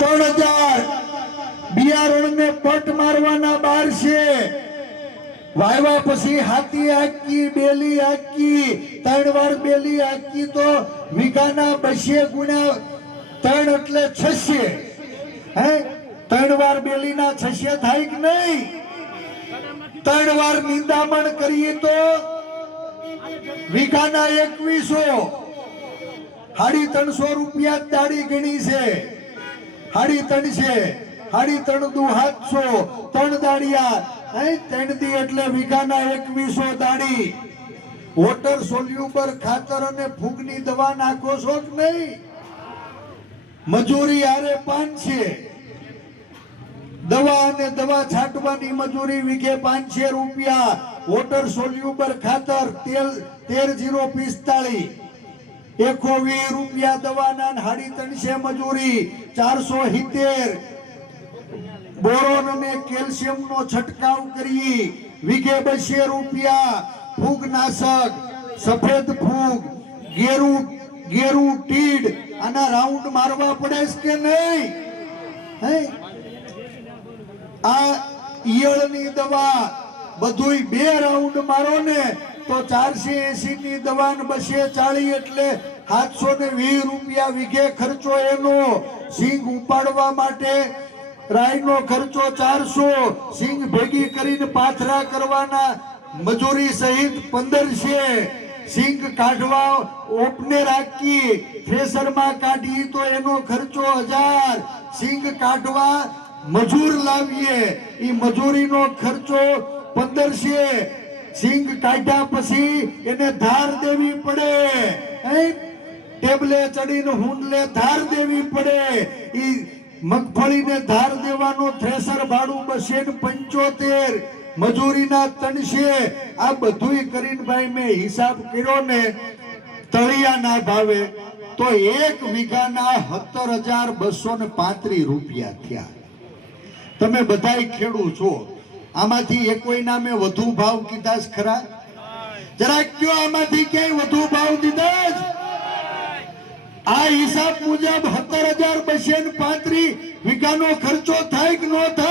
3000 બિયારણ ને પટ મારવાના 12 છે વાયવા પછી હાથી આકી બેલી આકી 3 વાર બેલી આકી તો વીઘાના 200 ગુણ્યા 3 એટલે 600 હે 3 વાર બેલીના 600 થાય કે નહીં 3 વાર નિંદામણ કરીએ તો વીઘાના 2100 350 રૂપિયા દાડી ગણી છે 3.5 છે 3.5 દુ 700 3 દાડિયા 3 દી એટલે વીઘાના 2100 દાડી વોટર સોલ્યુબર ખાતર અને ફૂગની દવા નાખો છો કે નહીં મજૂરી આરે 5 છે દવા અને દવા છાંટવાની મજૂરી વીઘે 500 રૂપિયા વોટર સોલ્યુબર ખાતર 13045 120 રૂપિયા દવાના 350 મજૂરી 470 બોરોન અને કેલ્શિયમ નો છંટકાવ કરી વીઘે 200 રૂપિયા ફૂગનાશક સફેદ ફૂગ ગેરુ ટીડ આના રાઉન્ડ મારવા પડે કે નહીં હે આ ઈયળની દવા બધુંય 2 રાઉન્ડ મારો ને તો 480 ની દવા ને 240 એટલે 720 રૂપિયા વીઘે ખર્ચો એનો સિંગ ઉપાડવા માટે રાઈનો ખર્ચો 400 સિંગ ભેગી કરીને પાથરા કરવાના મજૂરી સહિત 15 છે સિંગ કાઢવા ઓપને રાખી થ્રેસરમાં કાઢી તો એનો ખર્ચો 1000 સિંગ કાઢવા મજૂર લાવીએ ઈ મજૂરીનો ખર્ચો 15 છે સિંગ કાઢ્યા પછી એને ધાર દેવી પડે ટેબલે ચડીને હુંડલે ધાર દેવી પડે ઈ મગફળીને ધાર દેવાનો થ્રેસર ભાડું 275 મજૂરીના 300 આ બધુંય કરીને ભાઈ મેં હિસાબ કર્યો ને તળિયાના ભાવે તો 1 વીઘાના 17235 રૂપિયા થયા તમે બધાય ખેડૂત છો આમાંથી એકોઈ નામે વધુ ભાવ કીધા છે ખરા જરા કયો આમાંથી ક્યાંય વધુ ભાવ દીધા છે આ હિસાબ મુજબ 17235 વીઘાનો ખર્ચો થાય કે ન થાય